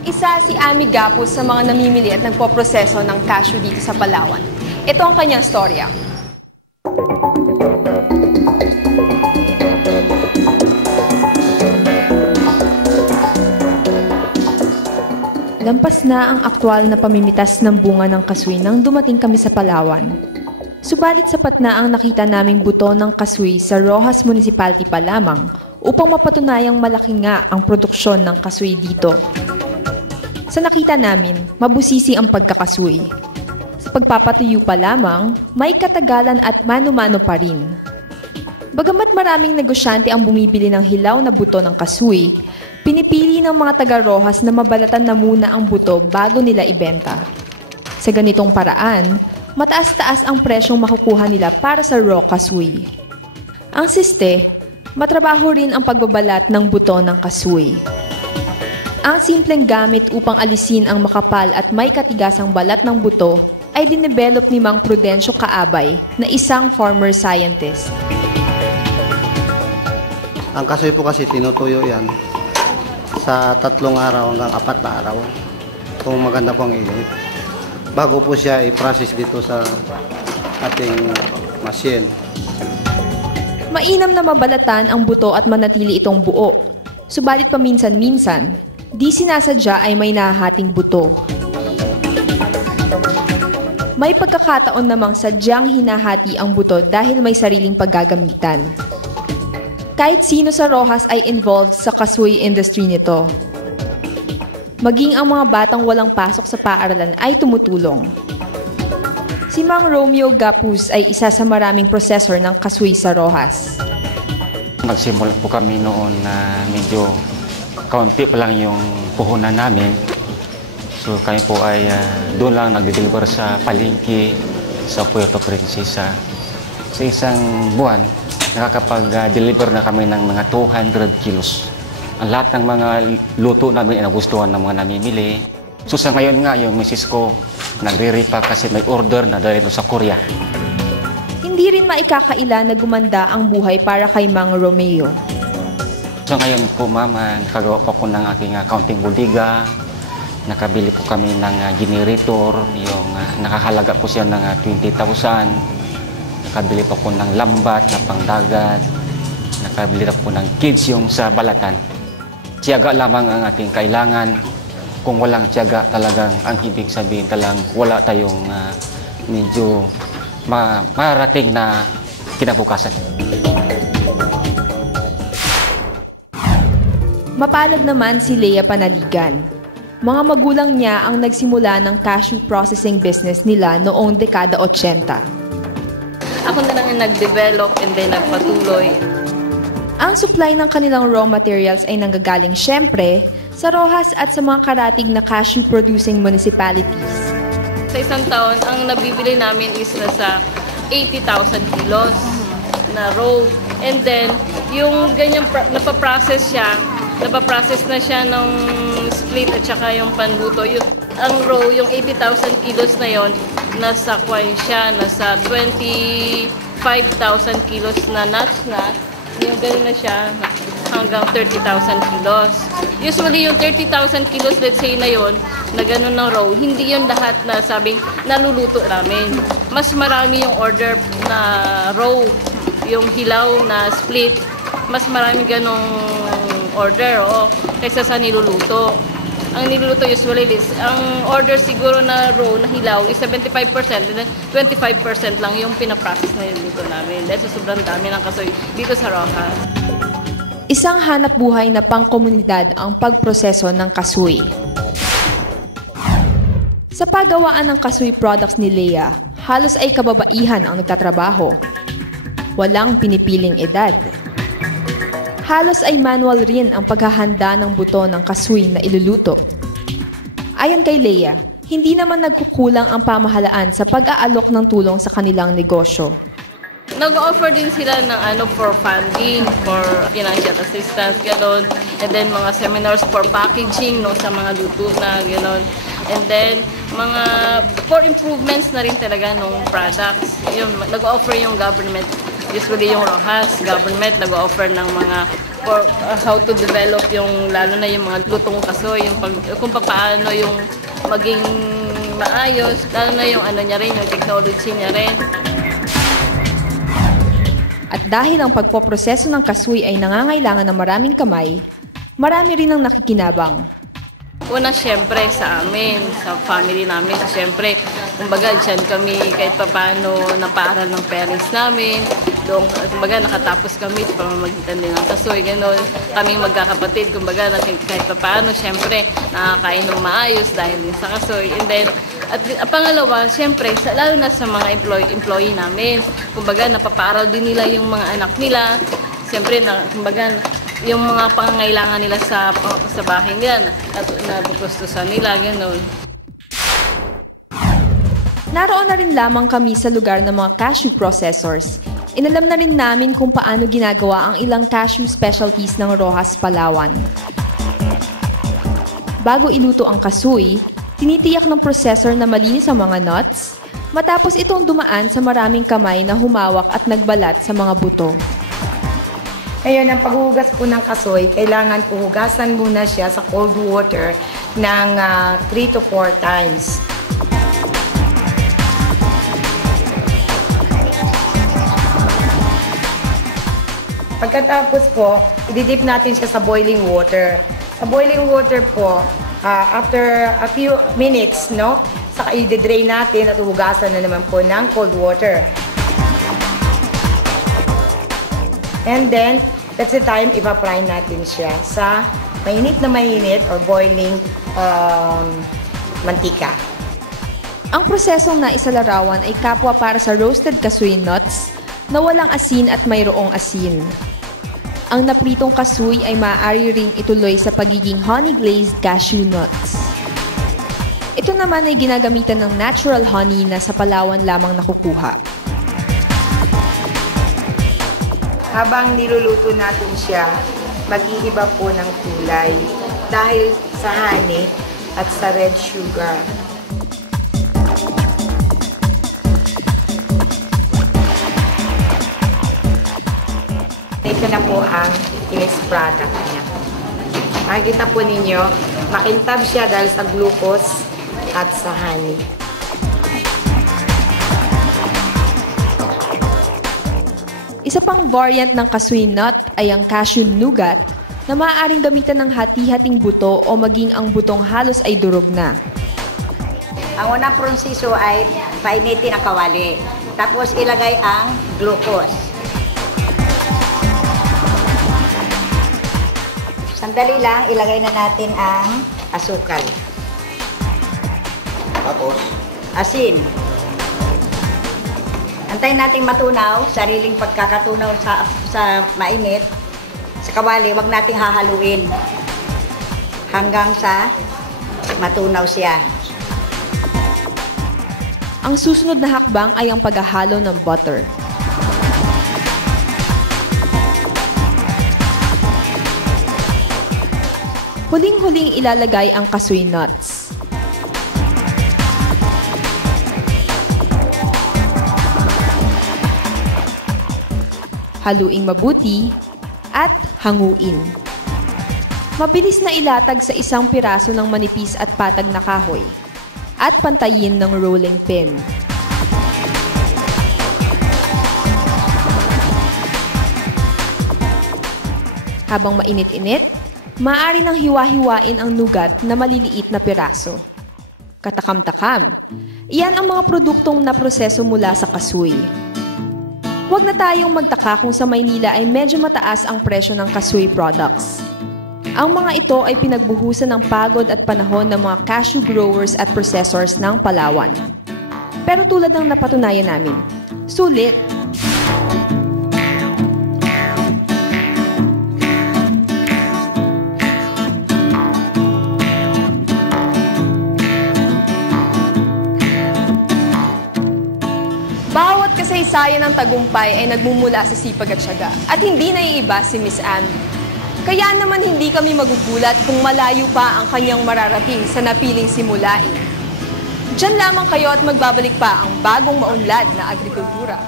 Isa si Ami Gapus sa mga namimili at nagpoproseso ng cashew dito sa Palawan. Ito ang kanyang storya. Lampas na ang aktwal na pamimitas ng bunga ng kaswi nang dumating kami sa Palawan. Subalit sapat na ang nakita naming buto ng kaswi sa Roxas Municipality pa lamang upang mapatunayang malaki nga ang produksyon ng kaswi dito. Sa nakita namin, mabusisi ang pagkakaswi. Sa pagpapatuyo pa lamang, may katagalan at mano-mano pa rin. Bagamat maraming negosyante ang bumibili ng hilaw na buto ng kaswi, pinipili ng mga taga-Roxas na mabalatan na muna ang buto bago nila ibenta. Sa ganitong paraan, mataas-taas ang presyong makukuha nila para sa raw kaswi. Ang siste, matrabaho rin ang pagbabalat ng buto ng kaswi. Ang simpleng gamit upang alisin ang makapal at may katigasang balat ng buto ay dinevelop ni Mang Prudencio Caabay na isang farmer scientist. Ang kaswi po kasi tinutuyo yan sa 3 araw hanggang 4 na araw kung maganda po ang init. Bago po siya i-process dito sa ating machine. Mainam na mabalatan ang buto at manatili itong buo. Subalit paminsan-minsan, di sinasadya ay may nahahating buto. May pagkakataon namang sadyang hinahati ang buto dahil may sariling paggagamitan. Kahit sino sa Roxas ay involved sa kaswi industry nito. Maging ang mga batang walang pasok sa paaralan ay tumutulong. Si Mang Romeo Gapus ay isa sa maraming processor ng kaswi sa Roxas. Nagsimula po kami noon na medyo kaunti pa lang yung puhunan namin. So kami po ay doon lang nagde-deliver sa palengke sa Puerto Princesa. Sa isang buwan, nakakapag-deliver na kami ng mga 200 kilos. Ang lahat ng mga luto namin ay nagustuhan ng mga namimili. So sa ngayon nga, yung misis ko nagre-repack kasi may order na dahil sa Korea. Hindi rin maikakaila na gumanda ang buhay para kay Mang Romeo. So ngayon po mama, nakagawa po ko ng aking accounting bodega. Nakabili po kami ng generator, yung nakahalaga po siya ng 20,000. Nakabili po ko ng lambat na pangdagat. Nakabili po ng kids yung sa balatan. Tiyaga lamang ang ating kailangan. Kung walang tiyaga talagang ang ibig sabihin talagang wala tayong medyo marating na kinabukasan. Mapalad naman si Lea Panaligan. Mga magulang niya ang nagsimula ng cashew processing business nila noong dekada 80. Ako na lang yung nag-develop and then nagpatuloy. Ang supply ng kanilang raw materials ay nanggagaling syempre sa Roxas at sa mga karatig na cashew producing municipalities. Sa isang taon, ang nabibili namin is nasa 80,000 kilos na raw. And then, yung ganyang napaprocess na siya ng split at saka yung panluto. Ang raw, yung 80,000 kilos na yon, nasa kwan siya, nasa 25,000 kilos na nuts na. Yung gano'n na siya, hanggang 30,000 kilos. Usually, yung 30,000 kilos, let's say na yon, na gano'n ng raw, hindi yun lahat na sabing naluluto namin. Mas marami yung order na raw, yung hilaw na split, mas marami ganong order kaysa sa niluluto. Ang niluluto usually is, ang order siguro na raw na hilaw is 75% and then 25% lang yung pinaprocess na niluluto namin. Dahil sa sobrang dami ng kasoy dito sa Roxas. Isang hanap buhay na pangkomunidad ang pagproseso ng kaswi. Sa paggawaan ng kaswi products ni Lea, halos ay kababaihan ang nagtatrabaho. Walang pinipiling edad. Halos ay manual rin ang paghahanda ng buto ng kaswi na iluluto. Ayon kay Lea, hindi naman nagkukulang ang pamahalaan sa pag-aalok ng tulong sa kanilang negosyo. Nag-offer din sila ng for funding, for financial assistance, gano'n. And then mga seminars for packaging sa mga luto na gano'n. And then for improvements na rin talaga ng products. Yun, nag-offer yung government usually yung Rojas, government nag-offer ng mga for how to develop yung lalo na yung mga lutong kasoy, yung kung paano yung maging maayos, lalo na yung ano niya rin, yung technology niya rin. At dahil ang pagpoproseso ng kasoy ay nangangailangan ng maraming kamay, marami rin ang nakikinabang. Una, syempre sa amin, sa family namin, syempre, kumbaga, dyan kami kahit paano napaaral ng parents namin. Doon, kumbaga, nakatapos kami sa pamamagitan din ng kasoy, gano'n. Kaming magkakapatid, kumbaga, kahit paano, syempre, nakakain ng maayos dahil din sa kasoy. And then, at pangalawa, syempre, lalo na sa mga employee namin, kumbaga, napapaaral din nila yung mga anak nila. Syempre, kumbaga, yung mga pangangailangan nila sa bahay nila, natutustusan nila, gano'n. Naroon na rin lamang kami sa lugar ng mga cashew processors. Inalam na rin namin kung paano ginagawa ang ilang cashew specialties ng Rojas, Palawan. Bago iluto ang kasoy, tinitiyak ng processor na malinis ang mga nuts, matapos itong dumaan sa maraming kamay na humawak at nagbalat sa mga buto. Ngayon, ang paghuhugas po ng kasoy, kailangan po hugasan muna siya sa cold water ng 3 to 4 times. Pagkatapos po, ididip natin siya sa boiling water. Sa boiling water po, after a few minutes, no, saka i-drain natin at hugasan na naman po ng cold water. And then, that's the time ipa-fry natin siya sa mainit na mainit or boiling mantika. Ang prosesong naisalarawan ay kapwa para sa roasted kasoy nuts na walang asin at mayroong asin. Ang napritong kasoy ay maaari ring ituloy sa pagiging honey-glazed cashew nuts. Ito naman ay ginagamitan ng natural honey na sa Palawan lamang nakukuha. Habang niluluto natin siya, mag-iiba po ng kulay dahil sa honey at sa red sugar. Ito na po ang finished product niya. Makikita po ninyo, makintab siya dahil sa glucose at sa honey. Isa pang variant ng kasoy nut ay ang cashew nougat na maaaring gamitan ng hati-hating buto o maging ang butong halos ay durog na. Ang unang pronsiso ay painitin ang kawali. Tapos ilagay ang glucose. Sandali lang, ilagay na natin ang asukal. Tapos, Asin. Antayin nating matunaw, sariling pagkakatunaw sa mainit. Sa kawali, wag nating hahaluin hanggang sa matunaw siya. Ang susunod na hakbang ay ang paghahalo ng butter. Huling-huling ilalagay ang kasoy nuts. Haluing mabuti at hanguin. Mabilis na ilatag sa isang piraso ng manipis at patag na kahoy at pantayin ng rolling pin. Habang mainit-init, maaari nang hiwa-hiwain ang nugat na maliliit na piraso. Katakam-takam, iyan ang mga produktong naproseso mula sa kasoy. Huwag na tayong magtaka kung sa Maynila ay medyo mataas ang presyo ng kasoy products. Ang mga ito ay pinagbuhusan ng pagod at panahon ng mga cashew growers at processors ng Palawan. Pero tulad ng napatunayan namin, sulit! Bawat kasaysayan ng tagumpay ay nagmumula sa sipag at tiyaga at hindi naiiba si Miss Andy. Kaya naman hindi kami magugulat kung malayo pa ang kanyang mararating sa napiling simulain. Diyan lamang kayo at magbabalik pa ang bagong maunlad na agrikultura.